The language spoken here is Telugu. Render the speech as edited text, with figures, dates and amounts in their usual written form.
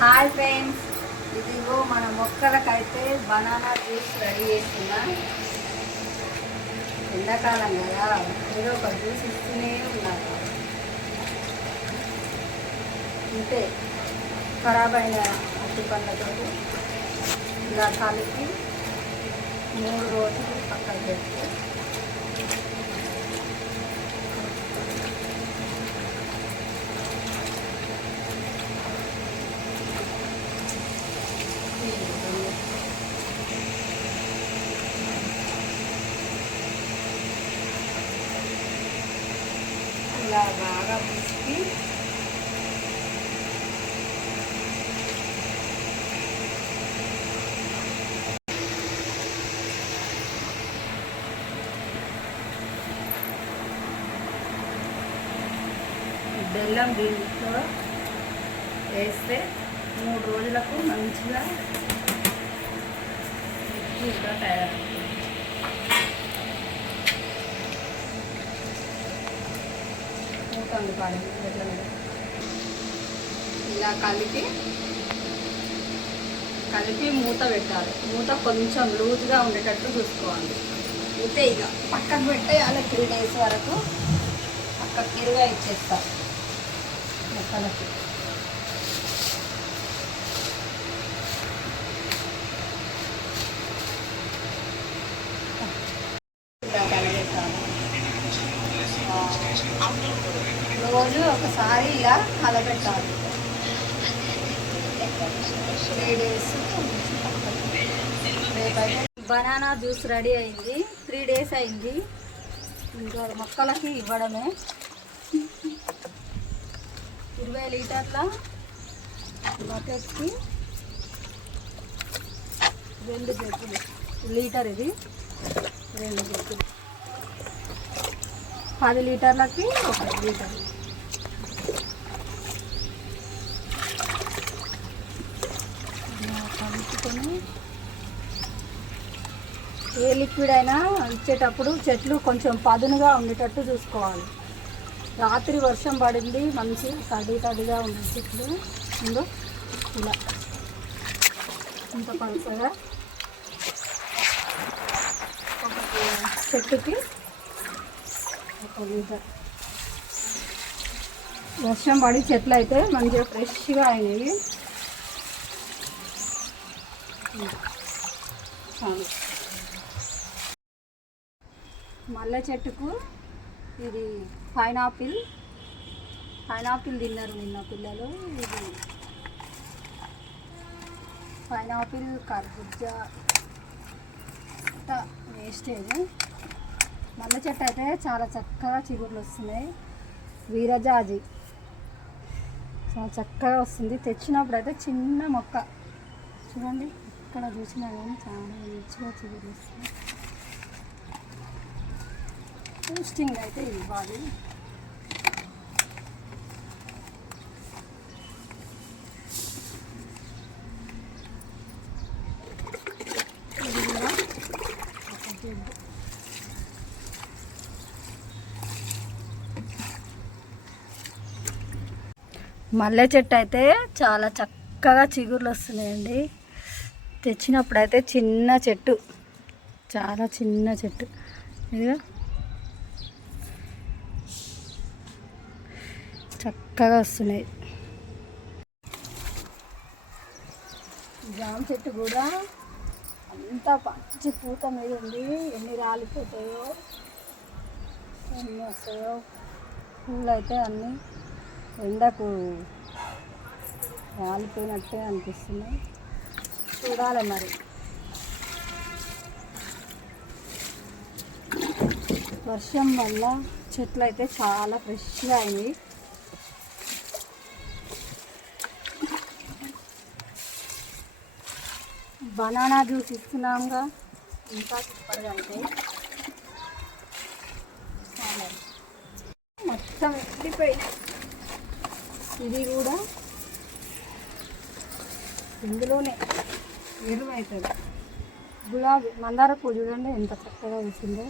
హాయ్ ఫ్రెండ్స్, ఇదిగో మన మొక్కలకైతే బనానా జ్యూస్ రెడీ చేస్తున్నా. ఎండాకాలం కదా, ఏదో ఒక జ్యూస్ ఇస్తూనే ఉన్నారు. అంతే, ఖరాబ్ అయిన అట్టి పండ్లతో ఇలా కలిపి 3 రోజులు పక్కన పెట్టి ఇలా బాగా పిసికి బెల్లం దీంట్లో వేస్తే 3 రోజులకు మంచిగా జ్యూస్గా తయారవుతుంది. ఇలా కలిపి మూత పెట్టాలి. మూత కొంచెం లూజ్గా ఉండేటట్టు చూసుకోవాలి. అయితే ఇక పక్కకు పెట్టేయాలి. 3 days వరకు పక్కకు కిరుగా ఇచ్చేస్తాం మొక్కలకి. రోజు ఒకసారి ఇలా కలబెట్టాలి. 3 days. బనానా జ్యూస్ రెడీ అయింది. 3 days అయింది. ఇంకా మొక్కలకి ఇవ్వడమే. 20 లీటర్ల బకెట్కి 2 జగ్గులు. లీటర్ ఇది 2 జగ్గులు. 10 లీటర్లకి 1 లీటర్. కలుపుకొని ఏ లిక్విడ్ అయినా ఇచ్చేటప్పుడు చెట్లు కొంచెం పదునుగా ఉండేటట్టు చూసుకోవాలి. రాత్రి వర్షం పడింది, మంచి తడిగా ఉంది చెట్లు. ఉందో ఇలా ఇంత పలుసగా ఒక చెట్టుకి 1 లీటర్. వర్షం పడి చెట్లు అయితే మంచిగా ఫ్రెష్గా అయినాయి. మల్లె చెట్టుకు ఇది పైనాపిల్ తిన్నారు నిన్న పిల్లలు. ఇది పైనాపిల్, కర్బూజా వేస్టేజ్. మల్లె చెట్టు అయితే చాలా చక్కగా చిగుర్లు వస్తున్నాయి. వీరజాజి చాలా చక్కగా వస్తుంది. తెచ్చినప్పుడు అయితే చిన్న మొక్క చూడండి, ఇక్కడ చూసినా కానీ చాలా మంచిగా చిగుర్లు వస్తుంది. బూస్టింగ్ అయితే ఇవ్వాలి. ఇది కూడా ఒక జగ్గు. మల్లె చెట్టు అయితే చాలా చక్కగా చిగుర్లు వస్తున్నాయండి. తెచ్చినప్పుడు అయితే చిన్న చెట్టు, చాలా చిన్న చెట్టు. ఇదిగా చక్కగా వస్తున్నాయి. జామ చెట్టు కూడా అంతా పచ్చి పూత మీద ఉంది. ఎన్ని రాలిపోతాయో, ఎన్ని వస్తాయో. పూలు అయితే అన్నీ ఎండకు రాలిపోయినట్టే అనిపిస్తున్నాయి. చూడాలి మరి. వర్షం వల్ల చెట్లు అయితే చాలా ఫ్రెష్గా అయింది. బనానా జ్యూస్ ఇస్తున్నాంగా, ఇంకా సూపర్గా అంటే మొత్తం ఎండిపోయినాయి. ఇది కూడా ఇందులోనే ఎరువు అవుతుంది. గులాబీ మందార పువ్వు చూడండి ఎంత చక్కగా వేసిందో.